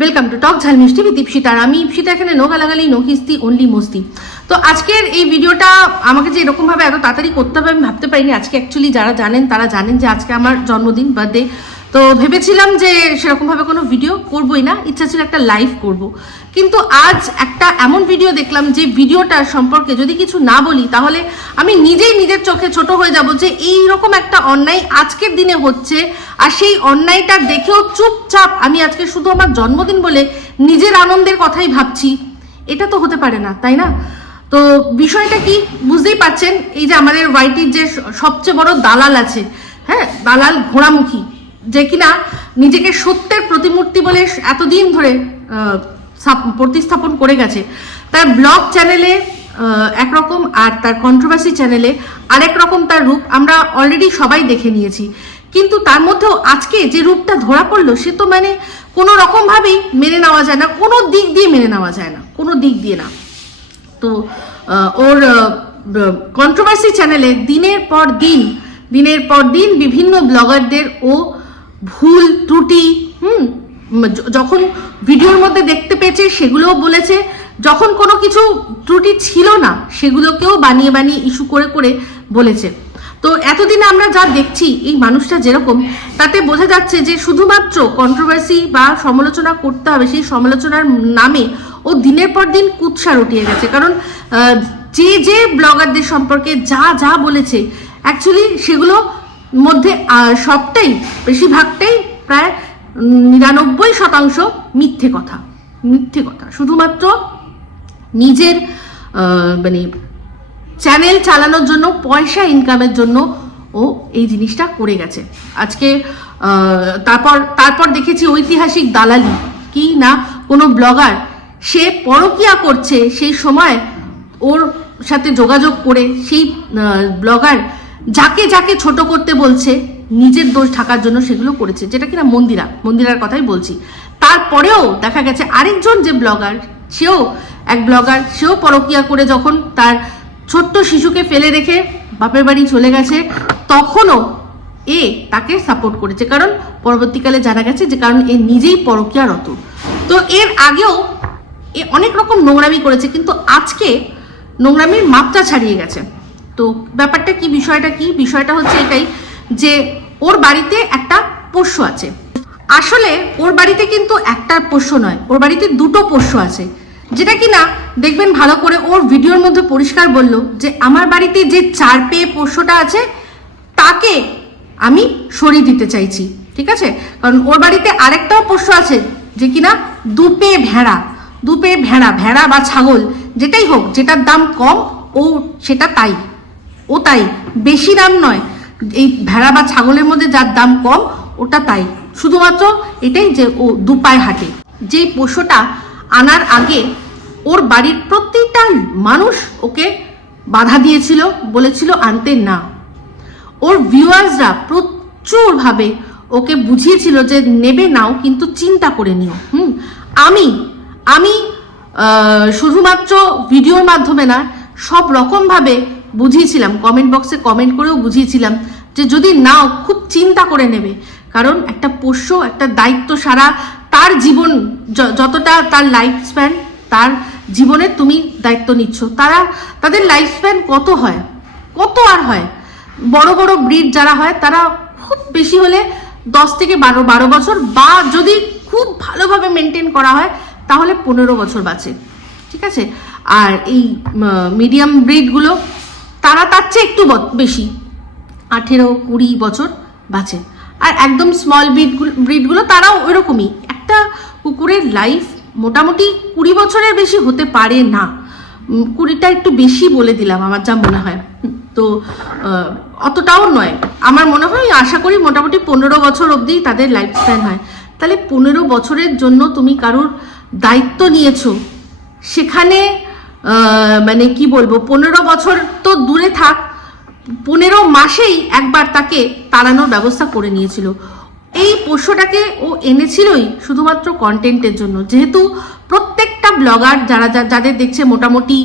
Welcome to talk ঝাল মিষ্টি with Ipsita আমি ইপসিতা এখানে নো গালাগালি নো কিস্তি অনলি মস্তি। তো আজকের এই ভিডিওটা আমাকে যে এরকমভাবে এত তাড়াতাড়ি করতে হবে, আমি ভাবতে পারিনি। আজকে অ্যাকচুয়ালি যারা জানেন, তারা জানেন যে আজকে আমার জন্মদিন বার্থডে তো ভেবেছিলাম যে সেরকমভাবে কোনো ভিডিও করবোই না। ইচ্ছা ছিল একটা লাইভ করব। কিন্তু আজ একটা এমন ভিডিও দেখলাম যে ভিডিওটার সম্পর্কে যদি কিছু না বলি, তাহলে আমি নিজেই নিজের চোখে ছোট হয়ে যাব যে এই রকম একটা অন্যায় আজকের দিনে হচ্ছে। আর সেই অন্যায়টা দেখেও চুপচাপ আমি আজকে শুধু আমার জন্মদিন বলে নিজের আনন্দের কথাই ভাবছি। এটা তো হতে পারে না, তাই না? তো বিষয়টা কি বুঝতেই পাচ্ছেন এই যে আমাদের ওয়াইটির যে সবচেয়ে বড় দালাল আছে হ্যাঁ? দালাল ঘোড়ামুখী, যে কিনা নিজেকে সত্যের প্রতিমূর্তি বলে এতদিন ধরে প্রতিস্থাপন করে গেছে। তার ব্লগ চ্যানেলে একরকম আর তার কন্ট্রোভার্সি চ্যানেলে আরেক রকম তার রূপ আমরা অলরেডি সবাই দেখে নিয়েছি। কিন্তু তার মধ্যেও আজকে যে রূপটা ধরা পড়ল, সে তো মানে কোনো রকম ভাবেই মেনে নেওয়া যায় না, কোনো দিক দিয়ে মেনে নেওয়া যায় না, কোনো দিক দিয়ে না। তো ওর কন্ট্রোভার্সি চ্যানেলে দিনের পর দিন, দিনের পর দিন বিভিন্ন ব্লগারদের ও ভুল, ত্রুটি, হুম যখন ভিডিওর মধ্যে দেখতে পেয়েছে, সেগুলোও বলেছে, যখন কোনো কিছু ত্রুটি ছিল না, সেগুলোকেও বানিয়ে বানিয়ে ইস্যু করে করে বলেছে। তো এতদিন আমরা যা দেখছি, এই মানুষটা যেরকম, তাতে বোঝা যাচ্ছে যে শুধুমাত্র কন্ট্রোভার্সি বা সমালোচনা করতে হবে, সেই সমালোচনার নামে ও দিনের পর দিন কুৎসা রটিয়ে গেছে। কারণ যে যে ব্লগারদের সম্পর্কে যা যা বলেছে অ্যাকচুয়ালি সেগুলো মধ্যে সবটাই, বেশিরভাগটাই প্রায় নিরানব্বই শতাংশ মিথ্যে কথা মিথ্যে কথা। শুধুমাত্র নিজের মানে চ্যানেল চালানোর জন্য, পয়সা ইনকামের জন্য ও এই জিনিসটা করে গেছে। আজকে তারপর তারপর দেখেছি ঐতিহাসিক দালালি। কি না, কোনো ব্লগার সে পরকিয়া করছে সেই সময় ওর সাথে যোগাযোগ করে সেই ব্লগার যাকে যাকে ছোট করতে বলছে নিজের দোষ ঢাকার জন্য সেগুলো করেছে, যেটা কিনা মন্দিরা, মন্দিরার কথাই বলছি। তারপরেও দেখা গেছে আরেকজন যে ব্লগার সেও এক ব্লগার সেও পরকিয়া করে যখন তার ছোট্ট শিশুকে ফেলে রেখে বাপের বাড়ি চলে গেছে, তখনও এ তাকে সাপোর্ট করেছে। কারণ পরবর্তীকালে জানা গেছে যে কারণ এ নিজেই পরকিয়ারত। তো এর আগেও এ অনেক রকম নোংরামি করেছে, কিন্তু আজকে নোংরামির মাত্রা ছাড়িয়ে গেছে। তো ব্যাপারটা কি, বিষয়টা কি? বিষয়টা হচ্ছে এটাই যে ওর বাড়িতে একটা পোষ্য আছে। আসলে ওর বাড়িতে কিন্তু একটা পোষ্য নয়, ওর বাড়িতে দুটো পোষ্য আছে। যেটা কি না দেখবেন ভালো করে ওর ভিডিওর মধ্যে পরিষ্কার বলল যে, আমার বাড়িতে যে চার পেয়ে পোষ্যটা আছে, তাকে আমি সরিয়ে দিতে চাইছি। ঠিক আছে? কারণ ওর বাড়িতে আরেকটাও পোষ্য আছে যে কিনা দুপে ভেড়া দুপে ভেড়া ভেড়া বা ছাগল, যেটাই হোক, যেটার দাম কম, ও সেটা তাই, ও তাই। বেশি দাম নয় এই ভেড়া বা ছাগলের মধ্যে যার দাম কম, ওটা তাই। শুধুমাত্র এটাই যে ও দুপায় হাঁটে। যেই পশুটা আনার আগে ওর বাড়ির প্রত্যেকটা মানুষ ওকে বাধা দিয়েছিল, বলেছিল আনতে না। ওর ভিউয়ার্সরা প্রচুরভাবে ওকে বুঝিয়েছিল যে নেবে নাও, কিন্তু চিন্তা করে নিও। হুম, আমি আমি শুধুমাত্র ভিডিওর মাধ্যমে না, সব রকমভাবে বুঝিয়েছিলাম কমেন্ট বক্সে কমেন্ট করেও বুঝিয়েছিলাম যে যদি নাও, খুব চিন্তা করে নেবে। কারণ একটা পোষ্য, একটা দায়িত্ব সারা তার জীবন যতটা তার লাইফ স্প্যান তার জীবনে তুমি দায়িত্ব নিচ্ছ, তারা, তাদের লাইফ স্প্যান কত হয়? কত আর হয়? বড় বড় ব্রিড যারা হয়, তারা খুব বেশি হলে দশ থেকে বারো বারো বছর, বা যদি খুব ভালোভাবে মেনটেন করা হয়, তাহলে পনেরো বছর বাঁচে। ঠিক আছে? আর এই মিডিয়াম ব্রিডগুলো তারা তার চেয়ে একটু বেশি। আঠেরো, কুড়ি বছর বাঁচে। আর একদম স্মল ব্রিডগুলো ব্রিডগুলো তারাও ওইরকমই। একটা কুকুরের লাইফ মোটামুটি কুড়ি বছরের বেশি হতে পারে না। কুড়িটা একটু বেশি বলে দিলাম, আমার যা মনে হয়। তো অতটাও নয়। আমার মনে হয়, আশা করি মোটামুটি পনেরো বছর অবধি তাদের লাইফ স্প্যান হয়। তাহলে পনেরো বছরের জন্য তুমি কারোর দায়িত্ব নিয়েছো, সেখানে মানে কি বলব, পনেরো বছর তো দূরে থাক, পনেরো মাসেই একবার তাকে তাড়ানোর ব্যবস্থা করে নিয়েছিল। এই পোষ্যটাকে ও এনেছিলই শুধুমাত্র কন্টেন্টের জন্য। যেহেতু প্রত্যেকটা ব্লগার যারা যাদের দেখছে মোটামুটি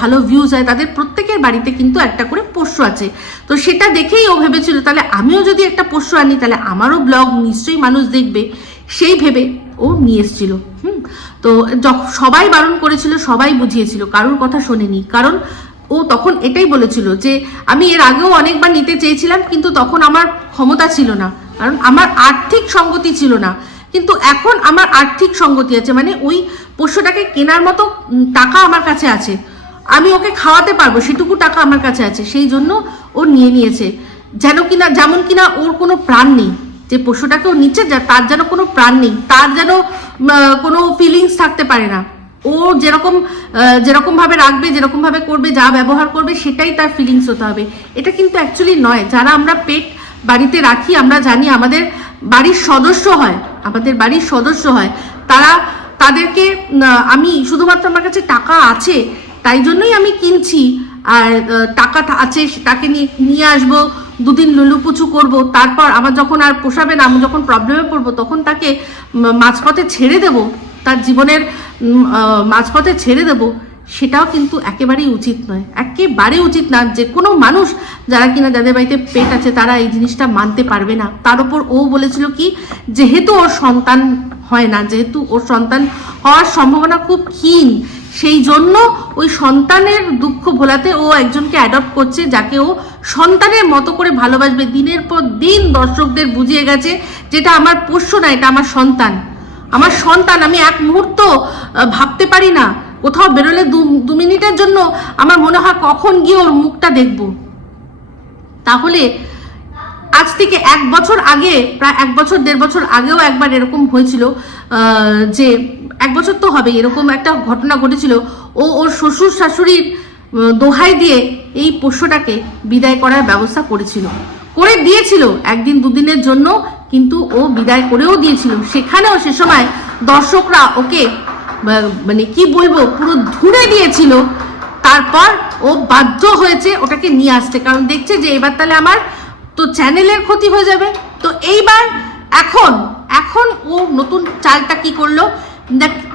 ভালো ভিউজ হয়, তাদের প্রত্যেকের বাড়িতে কিন্তু একটা করে পোষ্য আছে। তো সেটা দেখেই ও ভেবেছিল, তাহলে আমিও যদি একটা পোষ্য আনি, তাহলে আমারও ব্লগ নিশ্চয়ই মানুষ দেখবে। সেই ভেবে ও নিয়ে এসেছিল, হুম? তো সবাই বারণ করেছিল, সবাই বুঝিয়েছিল, কারোর কথা শোনেনি। কারণ ও তখন এটাই বলেছিল যে, আমি এর আগেও অনেকবার নিতে চেয়েছিলাম, কিন্তু তখন আমার ক্ষমতা ছিল না। কারণ আমার আর্থিক সঙ্গতি ছিল না। কিন্তু এখন আমার আর্থিক সঙ্গতি আছে মানে ওই পোষ্যটাকে কেনার মতো টাকা আমার কাছে আছে। আমি ওকে খাওয়াতে পারব, সেটুকু টাকা আমার কাছে আছে। সেই জন্য ও নিয়ে নিয়েছে। যেন কিনা, যেমন কিনা ওর কোনো প্রাণ নেই। যে পশুটাকে ও যা তার যেন কোনো প্রাণ নেই, তার যেন কোনো ফিলিংস থাকতে পারে না। ও যেরকম যেরকমভাবে রাখবে, যেরকমভাবে করবে, যা ব্যবহার করবে, সেটাই তার ফিলিংস হতে হবে। এটা কিন্তু অ্যাকচুয়ালি নয়। যারা আমরা পেট বাড়িতে রাখি, আমরা জানি আমাদের বাড়ির সদস্য হয়, আমাদের বাড়ির সদস্য হয়। তারা তাদেরকে আমি শুধুমাত্র আমার কাছে টাকা আছে, তাই জন্যই আমি কিনছি। আর টাকা আছে তাকে নিয়ে নিয়ে আসব। দুদিন লুলুপুচু করব, তারপর আমার যখন আর পোষাবে না, আমি যখন প্রবলেমে পড়ব, তখন তাকে মাঝপথে ছেড়ে দেব, তার জীবনের মাঝপথে ছেড়ে দেব, সেটাও কিন্তু একেবারেই উচিত নয়। একেবারে উচিত না, যে কোনো মানুষ যারা কিনা যাদের বাড়িতে পেট আছে, তারা এই জিনিসটা মানতে পারবে না। তার উপর ও বলেছিল কি, যেহেতু ওর সন্তান হয় না, যেহেতু ওর সন্তান হওয়ার সম্ভাবনা খুব ক্ষীণ সেই জন্য ওই সন্তানের দুঃখ ভোলাতে ও একজনকে অ্যাডপ্ট করছে, যাকে ও সন্তানের মতো করে ভালোবাসবে। দিনের পর দিন দর্শকদের বুঝিয়ে গেছে যেটা আমার পোষ্য না, এটা আমার সন্তান। আমার সন্তান, আমি এক মুহূর্ত ভাবতে পারি না। কোথাও বেরোলে দু মিনিটের জন্য আমার মনে হয় কখন গিয়ে ওর মুখটা দেখব। তাহলে আজ থেকে এক বছর আগে, প্রায় এক বছর, দেড় বছর আগেও একবার এরকম হয়েছিল যে এক বছর তো হবে এরকম একটা ঘটনা ঘটেছিল। ও ওর শ্বশুর শাশুড়ির দোহাই দিয়ে এই পোষ্যটাকে বিদায় করার ব্যবস্থা করেছিল। করে দিয়েছিল একদিন দুদিনের জন্য, কিন্তু ও বিদায় করেও দিয়েছিল। সেখানেও সে সময় দর্শকরা ওকে মানে কি বলব, পুরো ধুড়ে দিয়েছিল। তারপর ও বাধ্য হয়েছে ওটাকে নিয়ে আসতে। কারণ দেখছে যে এবার তাহলে আমার তো চ্যানেলের ক্ষতি হয়ে যাবে। তো এইবার এখন এখন ও নতুন চালটা কি করল?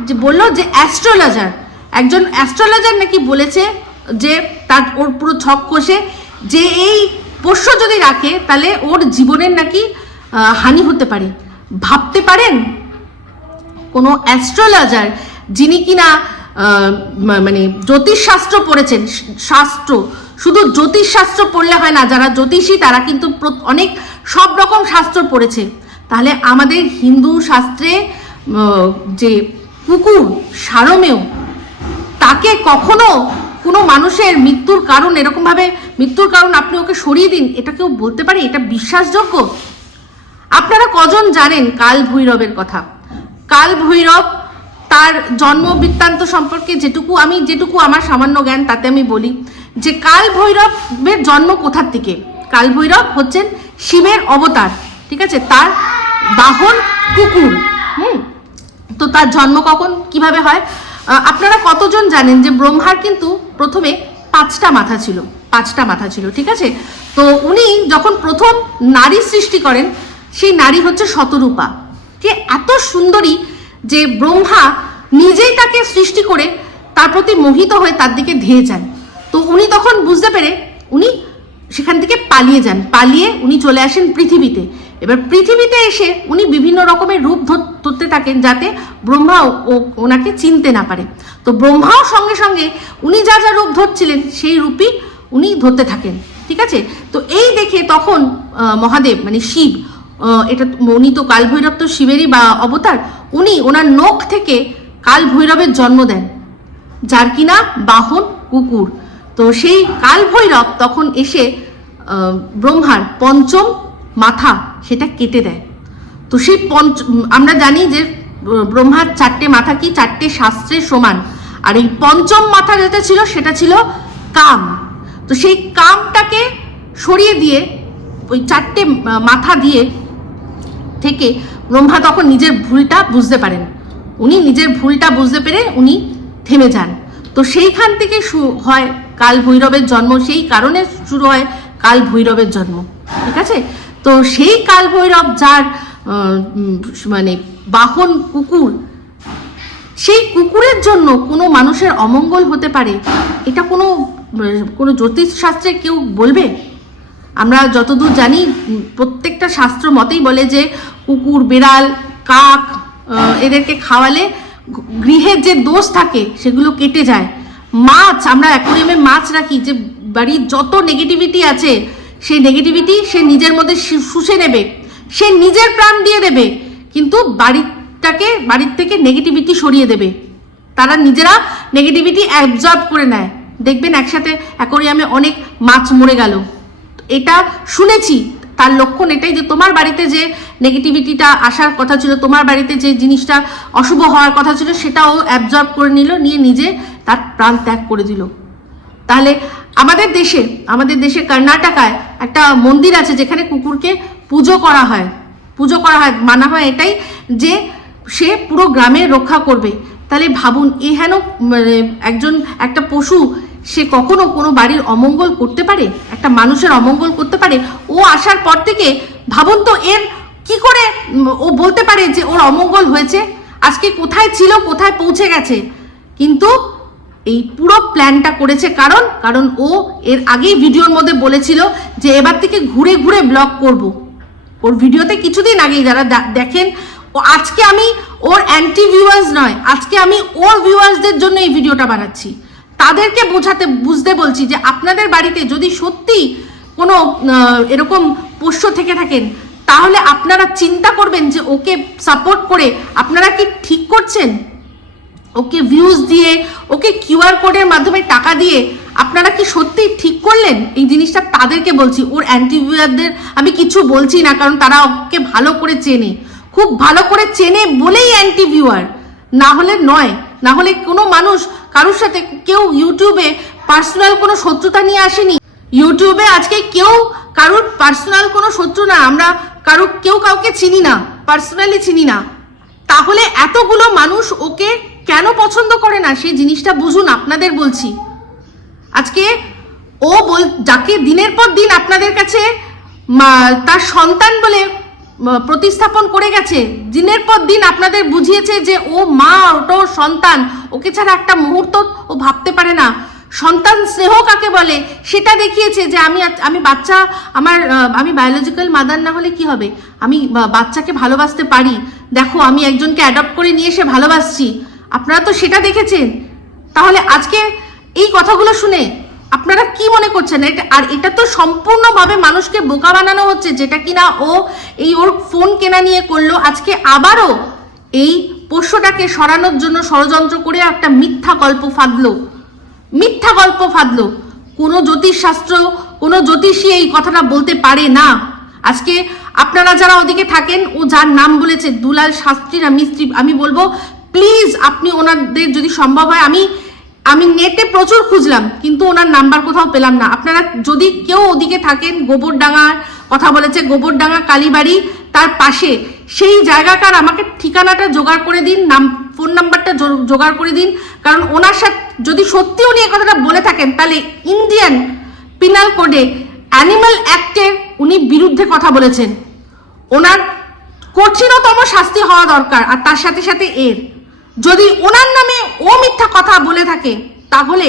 যে বলল যে অ্যাস্ট্রোলজার। একজন অ্যাস্ট্রোলজার নাকি বলেছে যে তার ওর পুরো ছক কষে, যে এই পোষ্য যদি রাখে, তাহলে ওর জীবনের নাকি হানি হতে পারে। ভাবতে পারেন? কোনো অ্যাস্ট্রোলজার যিনি কিনা মানে জ্যোতিষশাস্ত্র পড়েছেন, শাস্ত্র শুধু জ্যোতিষশাস্ত্র পড়লে হয় না, যারা জ্যোতিষী তারা কিন্তু অনেক সব রকম শাস্ত্র পড়েছে। তাহলে আমাদের হিন্দু শাস্ত্রে যে কুকুর, সারমেয়, তাকে কখনো কোনো মানুষের মৃত্যুর কারণ, এরকমভাবে মৃত্যুর কারণ আপনি ওকে সরিয়ে দিন, এটা কেউ বলতে পারে? এটা বিশ্বাসযোগ্য? আপনারা কজন জানেন কাল ভৈরবের কথা? কাল ভৈরব তার জন্ম বৃত্তান্ত সম্পর্কে যেটুকু আমি, যেটুকু আমার সামান্য জ্ঞান, তাতে আমি বলি। যে কাল ভৈরবের জন্ম কোথার থেকে? কাল ভৈরব হচ্ছেন শিবের অবতার, ঠিক আছে? তার বাহন কুকুর, হুম? তো তার জন্ম কখন, কীভাবে হয়? আপনারা কতজন জানেন যে ব্রহ্মার কিন্তু প্রথমে পাঁচটা মাথা ছিল, পাঁচটা মাথা ছিল, ঠিক আছে? তো উনি যখন প্রথম নারী সৃষ্টি করেন, সেই নারী হচ্ছে শতরূপা। যে এত সুন্দরী যে ব্রহ্মা নিজেই তাকে সৃষ্টি করে তার প্রতি মোহিত হয়ে তার দিকে ধেয়ে যান তো উনি তখন বুঝতে পেরে উনি সেখান থেকে পালিয়ে যান। পালিয়ে উনি চলে আসেন পৃথিবীতে। এবার পৃথিবীতে এসে উনি বিভিন্ন রকমের রূপ ধর- ধরতে থাকেন যাতে ব্রহ্মা ওনাকে চিনতে না পারে। তো ব্রহ্মাও সঙ্গে সঙ্গে উনি যা যা রূপ ধরছিলেন সেই রূপই উনি ধরতে থাকেন। ঠিক আছে? তো এই দেখে তখন মহাদেব মানে শিব এটা উনি তো কাল ভৈরব তো শিবেরই বা অবতার, উনি ওনার নখ থেকে কাল ভৈরবের জন্ম দেন। যার কিনা বাহন কুকুর। তো সেই কাল ভৈরব তখন এসে ব্রহ্মার পঞ্চম মাথা সেটা কেটে দেয়। তো সেই পঞ্চ, আমরা জানি যে ব্রহ্মার চারটে মাথা কি? চারটে শাস্ত্রের সমান। আর এই পঞ্চম মাথা যেটা ছিল, সেটা ছিল কাম। তো সেই কামটাকে সরিয়ে দিয়ে, ওই চারটে মাথা দিয়ে থেকে ব্রহ্মা তখন নিজের ভুলটা বুঝতে পারেন। উনি নিজের ভুলটা বুঝতে পেরে উনি থেমে যান। তো সেইখান থেকে হয় কাল ভৈরবের জন্ম, সেই কারণে শুরু হয় কাল ভৈরবের জন্ম, ঠিক আছে? তো সেই কাল ভৈরব যার মানে বাহন কুকুর, সেই কুকুরের জন্য কোনো মানুষের অমঙ্গল হতে পারে? এটা কোনো কোনো জ্যোতিষশাস্ত্রে কেউ বলবে? আমরা যতদূর জানি, প্রত্যেকটা শাস্ত্র মতেই বলে যে কুকুর, বিড়াল, কাক এদেরকে খাওয়ালে গৃহের যে দোষ থাকে, সেগুলো কেটে যায়। মাছ, আমরা অ্যাকোরিয়ামে মাছ রাখি, যে বাড়ির যত নেগেটিভিটি আছে, সেই নেগেটিভিটি সে নিজের মধ্যে শুষে নেবে। সে নিজের প্রাণ দিয়ে দেবে, কিন্তু বাড়িটাকে, বাড়ির থেকে নেগেটিভিটি সরিয়ে দেবে। তারা নিজেরা নেগেটিভিটি অ্যাবজর্ব করে নেয়। দেখবেন একসাথে অ্যাকোরিয়ামে অনেক মাছ মরে গেল। এটা শুনেছি। তার লক্ষণ এটাই যে তোমার বাড়িতে যে নেগেটিভিটিটা আসার কথা ছিল, তোমার বাড়িতে যে জিনিসটা অশুভ হওয়ার কথা ছিল, সেটাও অ্যাবজর্ব করে নিল, নিয়ে নিজে তার প্রাণ ত্যাগ করে দিল। তাহলে আমাদের দেশে আমাদের দেশে কর্ণাটকায় একটা মন্দির আছে যেখানে কুকুরকে পুজো করা হয়। পুজো করা হয়, মানা হয় এটাই যে সে পুরো গ্রামে রক্ষা করবে। তাহলে ভাবুন, এ হেন মানে একজন, একটা পশু সে কখনো কোনো বাড়ির অমঙ্গল করতে পারে? একটা মানুষের অমঙ্গল করতে পারে? ও আসার পর থেকে ভাবুন তো এর কি করে ও বলতে পারে যে ওর অমঙ্গল হয়েছে? আজকে কোথায় ছিল, কোথায় পৌঁছে গেছে? কিন্তু এই পুরো প্ল্যানটা করেছে কারণ কারণ ও এর আগেই ভিডিওর মধ্যে বলেছিল যে এবার থেকে ঘুরে ঘুরে ব্লগ করব। ওর ভিডিওতে কিছুদিন আগেই যারা দেখেন, ও আজকে আমি ওর অ্যান্টি ভিউয়ার্স নয়, আজকে আমি ওর ভিউয়ার্সদের জন্য এই ভিডিওটা বানাচ্ছি। তাদেরকে বোঝাতে, বুঝতে বলছি যে আপনাদের বাড়িতে যদি সত্যি কোনো এরকম পোষ্য থেকে থাকেন, তাহলে আপনারা চিন্তা করবেন যে ওকে সাপোর্ট করে আপনারা কি ঠিক করছেন? ওকে ভিউজ দিয়ে, ওকে কিউআর কোডের মাধ্যমে টাকা দিয়ে আপনারা কি সত্যি ঠিক করলেন? এই জিনিসটা তাদেরকে বলছি। ওর অ্যান্টিভিউয়ারদের আমি কিছু বলছি না, কারণ তারা ওকে ভালো করে চেনে। খুব ভালো করে চেনে বলেই অ্যান্টিভিউয়ার না হলে নয়, না হলে কোনো মানুষ কারোর সাথে কেউ ইউটিউবে পার্সোনাল কোনো শত্রুতা নিয়ে আসেনি। ইউটিউবে আজকে কেউ কারোর পার্সোনাল কোনো শত্রু না, আমরা কারও, কেউ কাউকে চিনি না পার্সোনালি চিনি না। তাহলে এতগুলো মানুষ ওকে কেন পছন্দ করে না? সেই জিনিসটা বুঝুন, আপনাদের বলছি। আজকে ও বল, যাকে দিনের পর দিন আপনাদের কাছে তার সন্তান বলে প্রতিস্থাপন করে গেছে। দিনের পর দিন আপনাদের বুঝিয়েছে যে, ও মা, ওটা সন্তান। ওকে ছাড়া একটা মুহূর্ত ও ভাবতে পারে না। সন্তান স্নেহ কাকে বলে, সেটা দেখিয়েছে যে, আমি আমি বাচ্চা, আমার আমি বায়োলজিক্যাল মাদার না হলে কি হবে? আমি বাচ্চাকে ভালোবাসতে পারি। দেখো, আমি একজনকে অ্যাডপ্ট করে নিয়ে এসে ভালোবাসছি। আপনারা তো সেটা দেখেছেন। তাহলে আজকে এই কথাগুলো শুনে আপনারা কি মনে করছেন? এটা, আর এটা তো সম্পূর্ণভাবে মানুষকে বোকা বানানো হচ্ছে, যেটা কিনা ও এই ওর ফোন কেনা নিয়ে করল। আজকে আবারও এই পোষ্যটাকে সরানোর জন্য ষড়যন্ত্র করে একটা মিথ্যা গল্প ফাঁদলো। মিথ্যা গল্প ফাঁদলো। কোনো জ্যোতিষশাস্ত্র, কোনো জ্যোতিষী এই কথাটা বলতে পারে না। আজকে আপনারা যারা ওদিকে থাকেন, ও যার নাম বলেছে দুলাল শাস্ত্রী না মিস্ত্রি, আমি বলব প্লিজ আপনি ওনাদের যদি সম্ভব হয়, আমি আমি নেটে প্রচুর খুঁজলাম, কিন্তু ওনার নাম্বার কোথাও পেলাম না। আপনারা যদি কেউ ওদিকে থাকেন গোবরডাঙ্গার কথা বলেছে, গোবরডাঙ্গা, কালীবাড়ি, তার পাশে, সেই জায়গাটার আমাকে ঠিকানাটা জোগাড় করে দিন, নাম, ফোন নাম্বারটা জোগাড় করে দিন। কারণ ওনার সাথে, যদি সত্যি উনি এই কথাটা বলে থাকেন, তাহলে ইন্ডিয়ান পিনাল কোডে অ্যানিমাল অ্যাক্টের উনি বিরুদ্ধে কথা বলেছেন। ওনার কঠিনতম শাস্তি হওয়া দরকার, আর তার সাথে সাথে এর। যদি ওনার নামে ও মিথ্যা কথা বলে থাকে, তাহলে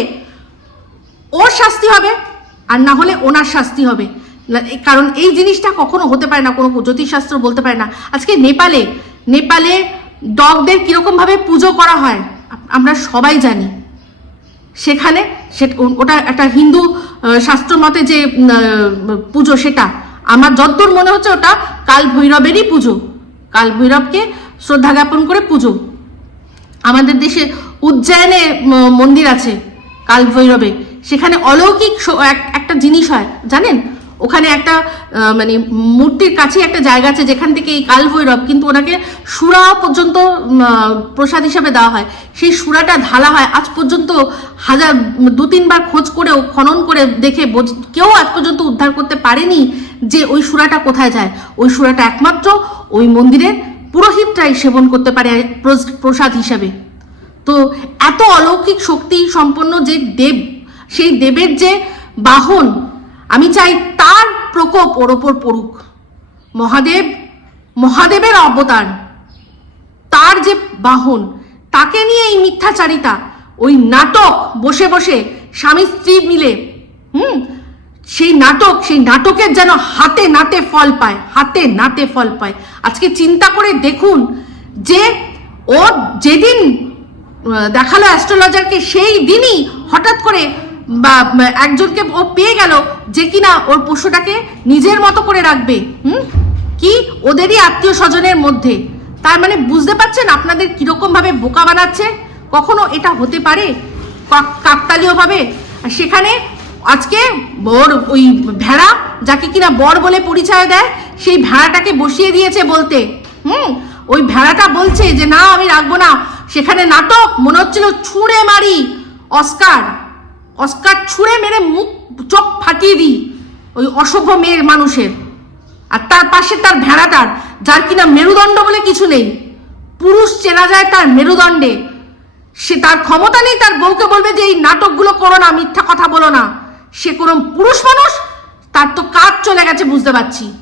ওর শাস্তি হবে আর না হলে ওনার শাস্তি হবে। কারণ এই জিনিসটা কখনো হতে পারে না, কোনো জ্যোতিষশাস্ত্র বলতে পারে না। আজকে নেপালে নেপালে ডগদের কীরকমভাবে পুজো করা হয়, আমরা সবাই জানি। সেখানে সে, ওটা একটা হিন্দু শাস্ত্র মতে যে পুজো সেটা। আমার যতদূর মনে হচ্ছে ওটা কাল ভৈরবেরই পুজো। কাল ভৈরবকে শ্রদ্ধা জ্ঞাপন করে পুজো। আমাদের দেশে উজ্জয়নে মন্দির আছে কাল ভৈরবে সেখানে অলৌকিক একটা জিনিস হয়, জানেন? ওখানে একটা মানে মূর্তির কাছে একটা জায়গা আছে যেখান থেকে এই কাল ভৈরব কিন্তু ওনাকে সুরা পর্যন্ত প্রসাদ হিসাবে দেওয়া হয়। সেই সুরাটা ঢালা হয়, আজ পর্যন্ত হাজার, দু তিনবার খোঁজ করেও, খনন করে দেখে কেউ আজ পর্যন্ত উদ্ধার করতে পারেনি যে ওই সুরাটা কোথায় যায়। ওই সুরাটা একমাত্র ওই মন্দিরের পুরোহিতরাই সেবন করতে পারে প্রসাদ হিসাবে। তো এত অলৌকিক শক্তি সম্পন্ন যে দেব, সেই দেবের যে বাহন, আমি চাই তার প্রকোপ ওর ওপর পড়ুক। মহাদেব, মহাদেবের অবতার, তার যে বাহন, তাকে নিয়ে এই মিথ্যাচারিতা, ওই নাটক বসে বসে স্বামী স্ত্রী মিলে, হুম? সেই নাটক, সেই নাটকের যেন হাতে নাতে ফল পায়, হাতে নাতে ফল পায়। আজকে চিন্তা করে দেখুন যে ও যেদিন দেখাল অ্যাস্ট্রোলজারকে সেই দিনই হঠাৎ করে বা একজনকে ও পেয়ে গেল যে কিনা ওর পশুটাকে নিজের মতো করে রাখবে। হুম? কি? ওদেরই আত্মীয় স্বজনের মধ্যে। তার মানে বুঝতে পারছেন আপনাদের কীরকম ভাবে বোকা বানাচ্ছে? কখনো এটা হতে পারে? কাকতালীয় ভাবে আর সেখানে আজকে বর ওই ভেড়া যাকে কিনা বর বলে পরিচয় দেয়, সেই ভেড়াটাকে বসিয়ে দিয়েছে বলতে। হুম? ওই ভেড়াটা বলছে যে, না, আমি রাখব না। সেখানে নাটক, মনে হচ্ছিল ছুঁড়ে মারি। অস্কার অস্কার ছুঁড়ে মেরে মুখ, চোখ ফাটিয়ে দিই ওই অসভ্য মেয়ের মানুষের। আর তার পাশে তার ভেড়াটার, যার কিনা মেরুদণ্ড বলে কিছু নেই। পুরুষ চেনা যায় তার মেরুদণ্ডে। সে তার ক্ষমতা নেই, তার বউকে বলবে যে, এই নাটকগুলো করো না, মিথ্যা কথা বলো না। সে কোনো পুরুষ মানুষ, তার তো কাজ চলে গেছে, বুঝতে পারছি।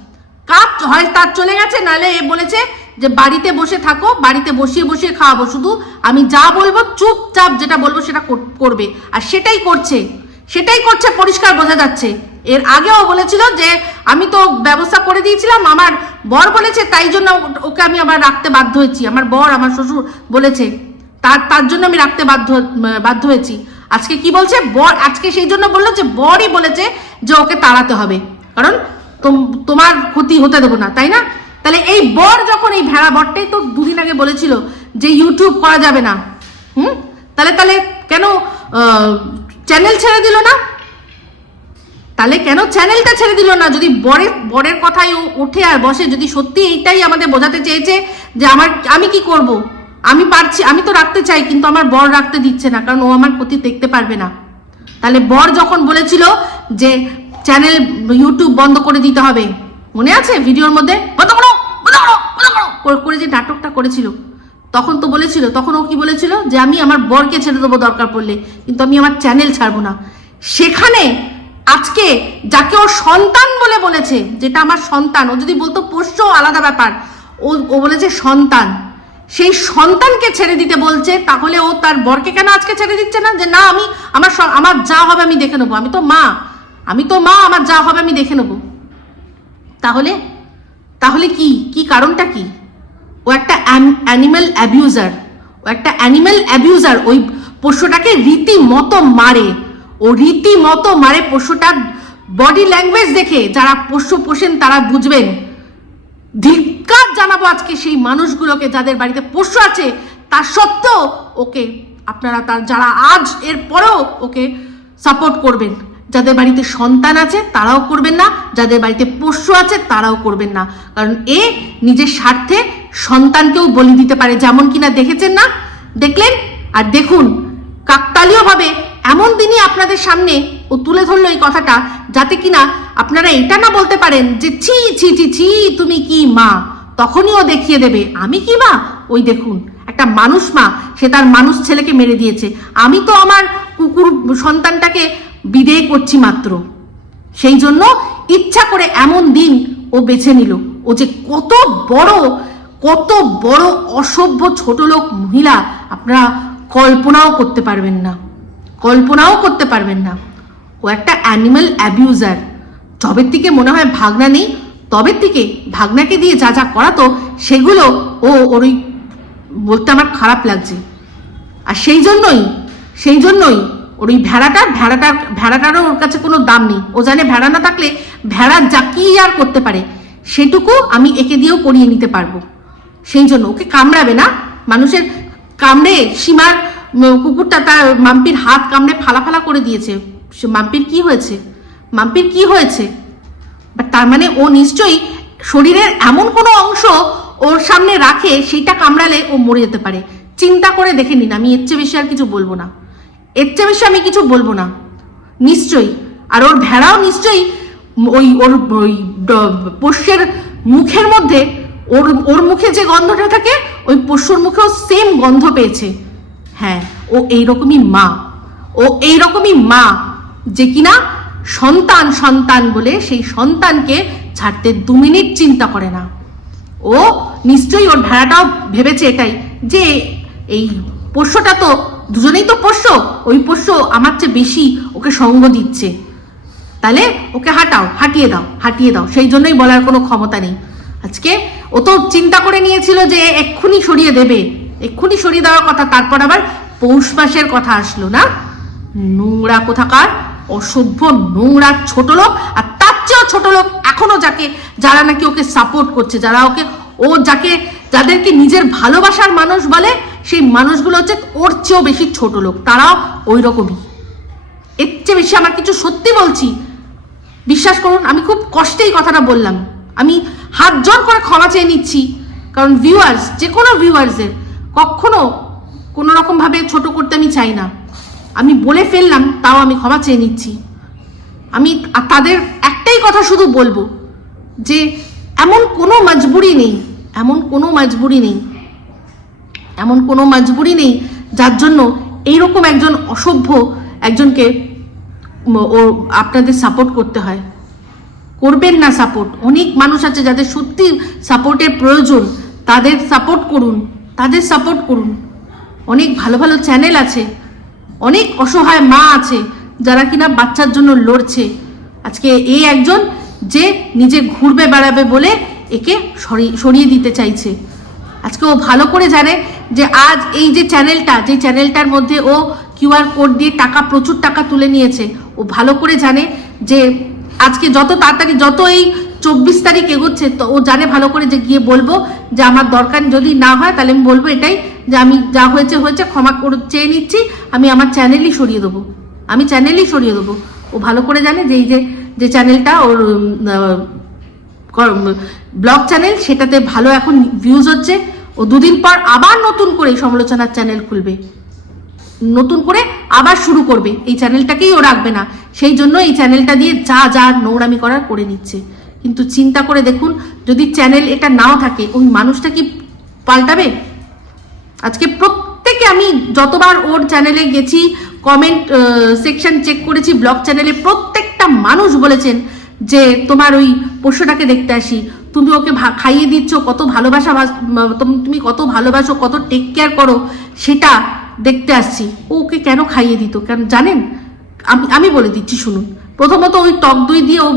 কাজ হয় তার চলে গেছে নাহলে এ বলেছে যে বাড়িতে বসে থাকো, বাড়িতে বসিয়ে বসিয়ে খাওয়াবো। শুধু আমি যা বলব, চুপচাপ যেটা বলব, সেটা কর- করবে। আর সেটাই করছে। সেটাই করছে, পরিষ্কার বোঝা যাচ্ছে। এর আগেও বলেছিল যে, আমি তো ব্যবস্থা করে দিয়েছিলাম, আমার বর বলেছে, তাই জন্য ওকে আমি আবার রাখতে বাধ্য হয়েছি। আমার বর, আমার শ্বশুর বলেছে, তার তার জন্য আমি রাখতে বাধ্য বাধ্য হয়েছি। আজকে কি বলছে? বর আজকে সেই জন্য বলল যে, বরই বলেছে যে ওকে তাড়াতে হবে। কারণ তোম- তোমার ক্ষতি হতে দেবো না, তাই না? তাহলে এই বর যখন এই ভেড়া বরটাই তো দুদিন আগে বলেছিল যে ইউটিউব করা যাবে না। হুম? তাহলে তাহলে কেন চ্যানেল ছেড়ে দিল না? তাহলে কেন চ্যানেলটা ছেড়ে দিল না? যদি বরের বরের কথাই ওঠে আর বসে, যদি সত্যি এইটাই আমাদের বোঝাতে চেয়েছে যে আমার আমি কি করব? আমি পারছি, আমি তো রাখতে চাই, কিন্তু আমার বর রাখতে দিচ্ছে না, কারণ ও আমার ক্ষতি দেখতে পারবে না। তাহলে বর যখন বলেছিল যে চ্যানেল ইউটিউব বন্ধ করে দিতে হবে, মনে আছে ভিডিওর মধ্যে? করো যে নাটকটা করেছিল, তখন তো বলেছিল, তখন ও কি বলেছিল? যে আমি আমার বরকে ছেড়ে দেবো দরকার পড়লে, কিন্তু আমি আমার চ্যানেল ছাড়বো না। সেখানে আজকে যাকে ও সন্তান বলে বলেছে, যেটা আমার সন্তান, ও যদি বলতো পোষ্য আলাদা ব্যাপার, ও ও বলেছে সন্তান। সেই সন্তানকে ছেড়ে দিতে বলছে, তাহলে ও তার বরকে কেন আজকে ছেড়ে দিচ্ছে না? যে না, আমি, আমার আমার যা হবে আমি দেখে নেব। আমি তো মা, আমি তো মা, আমার যা হবে আমি দেখে নেব। তাহলে তাহলে কি কি কারণটা কি? ও একটা অ্যানিম্যাল অ্যাবিউজার, ও একটা অ্যানিম্যাল অ্যাবিউজার, ওই পশুটাকে রীতিমতো মারে। ও রীতিমতো মারে পশুটার বডি ল্যাঙ্গুয়েজ দেখে, যারা পশু পোষেন তারা বুঝবেন। ধিক্কার জানাব আজকে সেই মানুষগুলোকে যাদের বাড়িতে পশু আছে তা সত্ত্বেও ওকে আপনারা তার যারা আজ এর পরেও ওকে সাপোর্ট করবেন। যাদের বাড়িতে সন্তান আছে, তারাও করবেন না। যাদের বাড়িতে পোষ্য আছে, তারাও করবেন না। কারণ এ নিজের স্বার্থে সন্তানকেও বলি দিতে পারে, যেমন কিনা দেখেছেন না? দেখলেন? আর দেখুন কাকতালীয় ভাবে এমন দিনই আপনাদের সামনে ও তুলে ধরলো এই কথাটা, যাতে কিনা আপনারা এটা না বলতে পারেন যে ছি ছি ছি ছি, তুমি কি মা? তখনই ও দেখিয়ে দেবে, আমি কি মা? ওই দেখুন, একটা মানুষ মা, সে তার মানুষ ছেলেকে মেরে দিয়েছে। আমি তো আমার কুকুর সন্তানটাকে বিদেয় করছি মাত্র। সেই জন্য ইচ্ছা করে এমন দিন ও বেছে নিল। ও যে কত বড় কত বড় অসভ্য ছোট লোক মহিলা, আপনারা কল্পনাও করতে পারবেন না। কল্পনাও করতে পারবেন না। ও একটা অ্যানিম্যাল অ্যাবিউজার। যবের থেকে মনে হয় ভাগনা নেই, তবের থেকে ভাগনাকে দিয়ে যা যা করাতো সেগুলো, ও, ওর ওই বলতে আমার খারাপ লাগছে। আর সেই জন্যই সেই জন্যই ওর ওই ভেড়াটার ভেড়াটার, ভেড়াটারও ওর কাছে কোনো দাম নেই। ও জানে ভেড়া না থাকলে ভেড়া যা কি আর করতে পারে, সেটুকু আমি একে দিয়েও করিয়ে নিতে পারব। সেই জন্য ওকে কামড়াবে না। মানুষের কামড়ে সীমার কুকুরটা তার মাম্পির হাত কামড়ে ফালা ফালা করে দিয়েছে। সে মাম্পির কি হয়েছে? মাম্পির কি হয়েছে? বাট তার মানে ও নিশ্চয়ই শরীরের এমন কোনো অংশ ওর সামনে রাখে, সেইটা কামড়ালে ও মরে যেতে পারে। চিন্তা করে দেখে নিন, আমি এর চেয়ে বেশি আর কিছু বলব না। এর চেয়ে বেশি আমি কিছু বলব না। নিশ্চয়ই। আর ওর ভেড়াও নিশ্চয়ই ওই ওর ওই পোষ্যের মুখের মধ্যে ওর ওর মুখে যে গন্ধটা থাকে, ওই পোষ্যর মুখেও সেম গন্ধ পেয়েছে। হ্যাঁ ও এইরকমই মা। ও এইরকমই মা, যে কিনা সন্তান সন্তান বলে সেই সন্তানকে ছাড়তে দু মিনিট চিন্তা করে না। ও নিশ্চয়ই ওর ভেড়াটাও ভেবেছে এটাই যে এই পোষ্যটা তো দুজনেই তো পোষ্য, ওই পোষ্য আমার চেয়ে বেশি ওকে সঙ্গ দিচ্ছে। তাহলে ওকে হাঁটাও, হাঁটিয়ে দাও হাঁটিয়ে দাও, সেই জন্যই বলার কোনো ক্ষমতা নেই। আজকে ও তো চিন্তা করে নিয়েছিল যে এক্ষুনি সরিয়ে দেবে, এক্ষুনি সরিয়ে দেওয়ার কথা, তারপর আবার পৌষ মাসের কথা আসলো না? নোংরা কোথাকার? অসভ্য নোংরা ছোট লোক আর তার চেয়েও ছোট লোক এখনও যাকে, যারা নাকি ওকে সাপোর্ট করছে, যারা ওকে, ও যাকে, যাদেরকে নিজের ভালোবাসার মানুষ বলে, সেই মানুষগুলো হচ্ছে ওর চেয়েও বেশি ছোট লোক। তারাও ওই রকমই এর চেয়ে বেশি আমার কিছু সত্যি বলছি। বিশ্বাস করুন, আমি খুব কষ্টেই কথাটা বললাম। আমি হাত জোর করে ক্ষমা চেয়ে নিচ্ছি। কারণ ভিউয়ার্স যে কোনো ভিউয়ার্সের কখনো কোনো রকমভাবে ছোট করতে আমি চাই না। আমি বলে ফেললাম, তাও আমি ক্ষমা চেয়ে নিচ্ছি। আমি তাদের একটাই কথা শুধু বলব যে, এমন কোনো মজবুরি নেই, এমন কোনো মজবুরি নেই, এমন কোনো মজবুরি নেই যার জন্য এইরকম একজন অসভ্য একজনকে ও আপনাদের সাপোর্ট করতে হয়। করবেন না সাপোর্ট অনেক মানুষ আছে যাদের সত্যি সাপোর্টের প্রয়োজন। তাদের সাপোর্ট করুন, তাদের সাপোর্ট করুন। অনেক ভালো ভালো চ্যানেল আছে। অনেক অসহায় মা আছে যারা কিনা বাচ্চার জন্য লড়ছে। আজকে এই একজন যে নিজে ঘুরবে বেড়াবে বলে একে সরিয়ে দিতে চাইছে। আজকে ও ভালো করে জানে যে আজ এই যে চ্যানেলটা, যে চ্যানেলটার মধ্যে ও কিউআর কোড দিয়ে টাকা, প্রচুর টাকা তুলে নিয়েছে, ও ভালো করে জানে যে আজকে যত তাড়াতাড়ি, যত এই চব্বিশ তারিখ এগোচ্ছে, তো ও জানে ভালো করে যে গিয়ে বলব যে আমার দরকার যদি না হয় তাহলে আমি বলব এটাই যে আমি যা হয়েছে হয়েছে, ক্ষমা করে চেয়ে নিচ্ছি, আমি আমার চ্যানেলই সরিয়ে দেবো। আমি চ্যানেলই সরিয়ে দেবো। ও ভালো করে জানে যে এই যে যে চ্যানেলটা ওর ব্লগ চ্যানেল সেটাতে ভালো এখন ভিউজ হচ্ছে। ও দুদিন পর আবার নতুন করে সমালোচনার চ্যানেল খুলবে। নতুন করে আবার শুরু করবে। এই চ্যানেলটাকেই ও রাখবে না। সেই জন্য এই চ্যানেলটা দিয়ে যা যা নোংরামি করার করে নিচ্ছে। কিন্তু চিন্তা করে দেখুন, যদি চ্যানেল এটা নাও থাকে, ওই মানুষটা কি পাল্টাবে? আজকে প্রত্যেকে আমি যতবার ওর চ্যানেলে গেছি কমেন্ট সেকশন চেক করেছি ব্লগ চ্যানেলে প্রত্যেকটা মানুষ বলেছেন যে তোমার ওই পোষ্যটাকে দেখতে আসি। তুমি ওকে খাইয়ে দিচ্ছ, কত ভালোবাসা তুমি কত ভালোবাসো, কত টেক কেয়ার করো, সেটা দেখতে আসছি। ও ওকে কেন খাইয়ে দিত? কেন, জানেন? আমি আমি বলে দিচ্ছি, শুনুন। প্রথমত ওই টক দই দিয়ে ও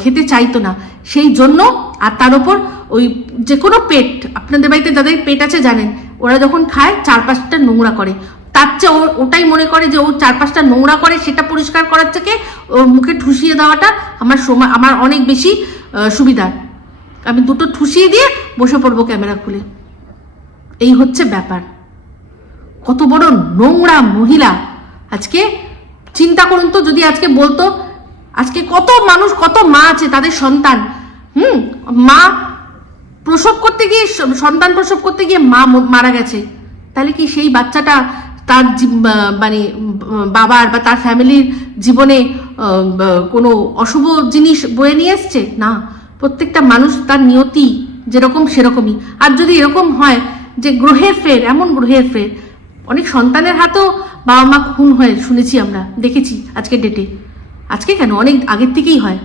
খেতে চাইতো না। সেই জন্য, আর তার উপর ওই যে কোনো পেট, আপনাদের বাড়িতে যাদের পেট আছে জানেন ওরা যখন খায় চার পাঁচটা নোংরা করে। তার চেয়ে ওটাই মনে করে যে ও চার পাঁচটা নোংরা করে সেটা পরিষ্কার করার থেকে মুখে ঠুসিয়ে দেওয়াটা আমার সময় আমার অনেক বেশি আহ, সুবিধার আমি দুটো ঠুসিয়ে দিয়ে বসে পড়ব ক্যামেরা খুলে। এই হচ্ছে ব্যাপার। কত বড় নোংরা মহিলা। আজকে চিন্তা করুন তো যদি আজকে বলতো আজকে কত মানুষ কত মা আছে তাদের সন্তান। হুম মা প্রসব করতে গিয়ে, সন্তান প্রসব করতে গিয়ে মা মারা গেছে। তাহলে কি সেই বাচ্চাটা তার মানে বাবার বা তার ফ্যামিলির জীবনে কোনো অশুভ জিনিস বয়ে নিয়ে এসছে না। প্রত্যেকটা মানুষ তার নিয়তি যেরকম সেরকমই। আর যদি এরকম হয় যে গ্রহের ফের, এমন গ্রহের ফের, অনেক সন্তানের হাতেও বাবা মা খুন হয়ে, শুনেছি আমরা, দেখেছি আজকে ডেটে আজকে কেন? অনেক আগের থেকেই হয়।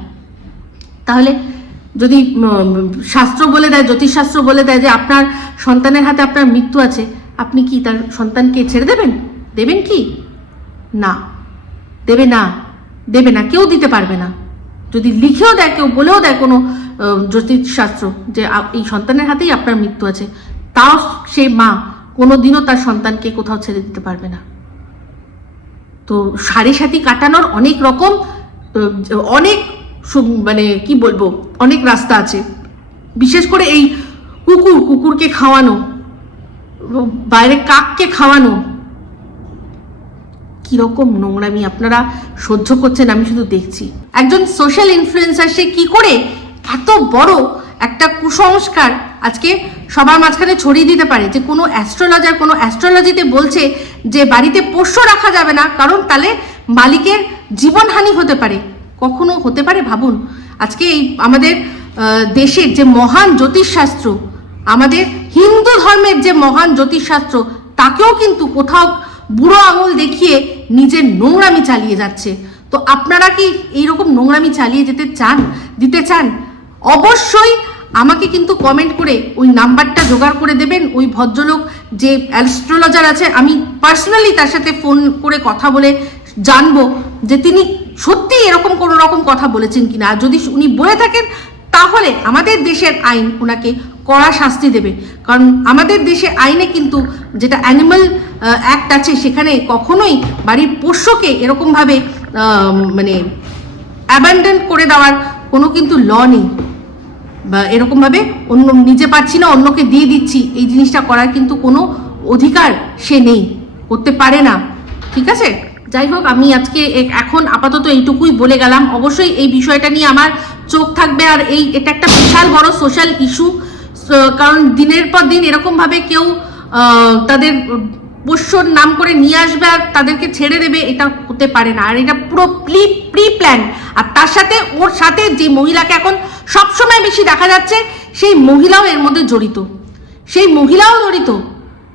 তাহলে যদি শাস্ত্র বলে দেয়, জ্যোতিষশাস্ত্র বলে দেয় যে আপনার সন্তানের হাতে আপনার মৃত্যু আছে, আপনি কি তার সন্তানকে ছেড়ে দেবেন? দেবেন কি? না। দেবে না। দেবে না। কেউ দিতে পারবে না। যদি লিখেও দেয়, কেউ বলেও দেয় কোনো জ্যোতিষশাস্ত্র যে এই সন্তানের হাতেই আপনার মৃত্যু আছে, তাও সেই মা কোনোদিনও তার সন্তানকে কোথাও ছেড়ে দিতে পারবে না। তো সাড়ে সাথী কাটানোর অনেক রকম অনেক মানে কি বলব, অনেক রাস্তা আছে। বিশেষ করে এই কুকুর, কুকুরকে খাওয়ানো, বাইরে কাককে খাওয়ানো। কীরকম নোংরামি, আপনারা সহ্য করছেন, আমি শুধু দেখছি। একজন সোশ্যাল ইনফ্লুয়েন্সার সে কি করে এত বড় একটা কুসংস্কার আজকে সবার মাঝখানে ছড়িয়ে দিতে পারে? যে কোনো অ্যাস্ট্রোলজার কোনো অ্যাস্ট্রোলজিতে বলছে যে, বাড়িতে পোষ্য রাখা যাবে না, কারণ তাহলে মালিকের জীবনহানি হতে পারে। কখনো হতে পারে ভাবুন? আজকে এই আমাদের দেশের যে মহান জ্যোতিষশাস্ত্র, আমাদের হিন্দু ধর্মের যে মহান জ্যোতিষশাস্ত্র, তাকেও কিন্তু কোথাও বুড়ো আঙুল দেখিয়ে নিজের নোংরামি চালিয়ে যাচ্ছে। তো আপনারা কি এইরকম নোংরামি চালিয়ে যেতে চান, দিতে চান? অবশ্যই আমাকে কিন্তু কমেন্ট করে ওই নাম্বারটা জোগাড় করে দেবেন। ওই ভদ্রলোক যে অ্যাস্ট্রোলজার আছে আমি পার্সোনালি তার সাথে ফোন করে কথা বলে জানব যে তিনি সত্যি এরকম কোনো রকম কথা বলেছেন কিনা? আর যদি উনি বলে থাকেন, তাহলে আমাদের দেশের আইন ওনাকে কড়া শাস্তি দেবে। কারণ আমাদের দেশে আইনে কিন্তু যেটা অ্যানিমাল অ্যাক্ট আছে, সেখানে কখনোই বাড়ির পোষ্যকে এরকমভাবে মানে অ্যাবান্ডন করে দেওয়ার কোনো কিন্তু ল নেই। বা এরকমভাবে অন্য নিজে পারছি না, অন্যকে দিয়ে দিচ্ছি, এই জিনিসটা করার কিন্তু কোনো অধিকার সে নেই, করতে পারে না। ঠিক আছে? যাই হোক, আমি আজকে এখন আপাতত এইটুকুই বলে গেলাম। অবশ্যই এই বিষয়টা নিয়ে আমার চোখ থাকবে আর এই এটা একটা বিশাল বড় সোশ্যাল ইস্যু কারণ দিনের পর দিন এরকমভাবে কেউ তাদের পোষ্যর নাম করে নিয়ে আসবে আর তাদেরকে ছেড়ে দেবে, এটা হতে পারে না। আর এটা পুরো প্রি প্রি প্ল্যান আর তার সাথে, ওর সাথে যে মহিলাকে এখন সবসময় বেশি দেখা যাচ্ছে, সেই মহিলাও এর মধ্যে জড়িত। সেই মহিলাও জড়িত।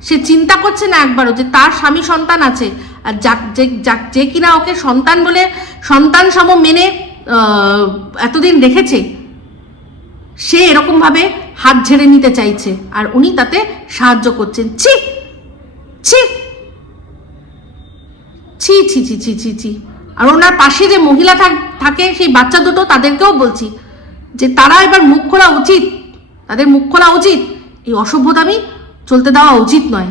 সে চিন্তা করছে না একবারও যে তার স্বামী সন্তান আছে। আর যাক, যে যাক, যে কিনা ওকে সন্তান বলে, সন্তান সম মেনে এতদিন রেখেছে, সে এরকমভাবে হাত ঝেড়ে নিতে চাইছে, আর উনি তাতে সাহায্য করছেন। ছি ছি ছি ছি ছি ছি ছি ছি। আর ওনার পাশে যে মহিলা থাক- সেই বাচ্চা দুটো তাদেরকেও বলছি যে তারা এবার মুখ খোলা উচিত, তাদের মুখ খোলা উচিত, এই অসভ্যতামি চলতে দেওয়া উচিত নয়।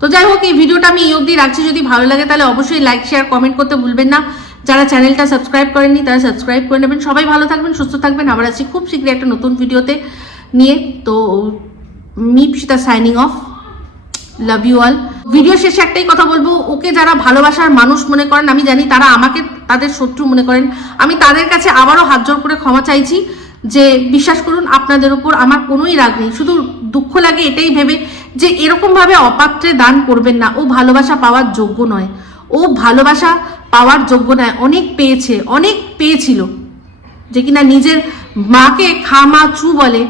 তো যাই হোক, এই ভিডিওটা আমি এই অবধি রাখছি। যদি ভালো লাগে, তাহলে অবশ্যই লাইক শেয়ার কমেন্ট করতে ভুলবেন না। যারা চ্যানেলটা সাবস্ক্রাইব করেননি, তারা সাবস্ক্রাইব করে নেবেন। সবাই ভালো থাকবেন, সুস্থ থাকবেন। আবার আছি খুব শীঘ্রই একটা নতুন ভিডিওতে নিয়ে। তো মি পিসিতা signing off love you all video শেষে একটাই কথা বলব, ওকে যারা ভালোবাসার মানুষ মনে করেন, আমি জানি তারা আমাকে, তাদের শত্রু মনে করেন। আমি তাদের কাছে আবারও হাত জোর করে ক্ষমা চাইছি যে, বিশ্বাস করুন, আপনাদের উপর আমার কোনোই রাগ নেই। শুধু দুঃখ লাগে এটাই ভেবে যে এরকমভাবে অপাত্রে দান করবেন না। ও ভালোবাসা পাওয়ার যোগ্য নয়। ও ভালোবাসা পাওয়ার যোগ্য নয়। অনেক পেয়েছে, অনেক পেয়েছিল। যে কিনা নিজের মাকে খামা চু বলে,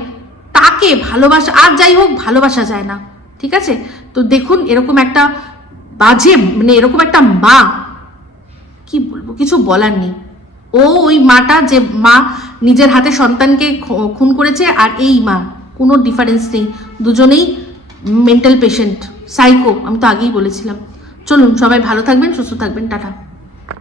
তাকে ভালোবাসা, আর যাই হোক ভালোবাসা যায় না। ঠিক আছে? তো দেখুন এরকম একটা বাজে মানে এরকম একটা মা, কি বলব, কিছু বলার নেই। ও ওই মাটা যে মা নিজের হাতে সন্তানকে খুন করেছে, আর এই মা, কোনো ডিফারেন্স নেই। দুজনেই মেন্টাল পেশেন্ট সাইকো আমি তো আগেই বলেছিলাম। চলুন সবাই ভালো থাকবেন সুস্থ থাকবেন টাটা।